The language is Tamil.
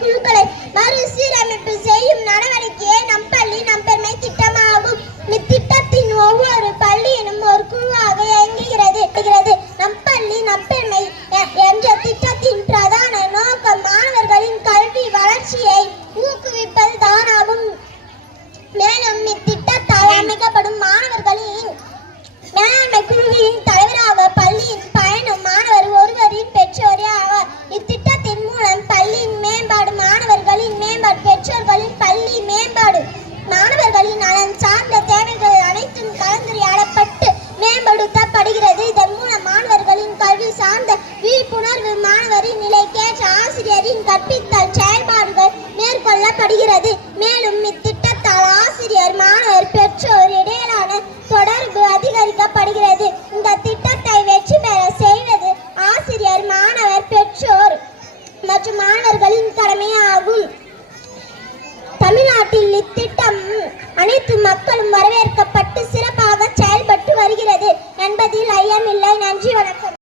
குழுக்களை மறுசீரமைப்பு செய்யும் நடவடிக்கையே நம் பள்ளி நம் பெருமை திட்டமாகும். இத்திட்டத்தின் ஒவ்வொரு பள்ளியிலும் ஒரு குழுவாக இயங்குகிறது. நம் பள்ளி நம் பெருமை என்ற திட்டத்தின் பிரதான நோக்கம் மாணவர்களின் கல்வி வளர்ச்சியை ஊக்குவிப்பது தானாகும். மேலும் இத்திட்டத்தால் அமைக்கப்படும் மாணவர்களின் மேலாண்மை குழுவின் தலைவராக பள்ளியின் பயணம் மாணவர் ஒருவரின் பெற்றோரே ஆவார். இத்திட்டத்தின் மூலம் பள்ளியின் மேம்பாடு, மாணவர்களின் மேம்பாடு, பெற்றோர்களின் பள்ளி மேம்பாடு, மாணவர்களின் நலன் சார்ந்த தேவைகள் அனைத்தும் கலந்துரையாடப்பட்டு மேம்படுத்தப்படுகிறது. இதன் மூலம் மாணவர்களின் கல்வி சார்ந்த விழிப்புணர்வு, மாணவரின் நிலைக்கேற்ற ஆசிரியரின் கற்பித்தல் செயல்பாடுகள் மேற்கொள்ளப்படுகிறது. மேலும் இத்திட்டத்தால் ஆசிரியர், மாணவர், பெற்றோர் இடையிலான தொடர்பு அதிகரிக்கப்படுகிறது. இந்த திட்டத்தை வெற்றி பெற செய்வது ஆசிரியர், மாணவர், பெற்றோர் மற்றும் மாணவர்களின் கடமையாகும். தமிழ்நாட்டில் இத்திட்டம் அனைத்து மக்களும் வரவேற்கப்பட்டு சிறப்பாக செயல்பட்டு வருகிறது என்பதில் ஐயமில்லை. நன்றி, வணக்கம்.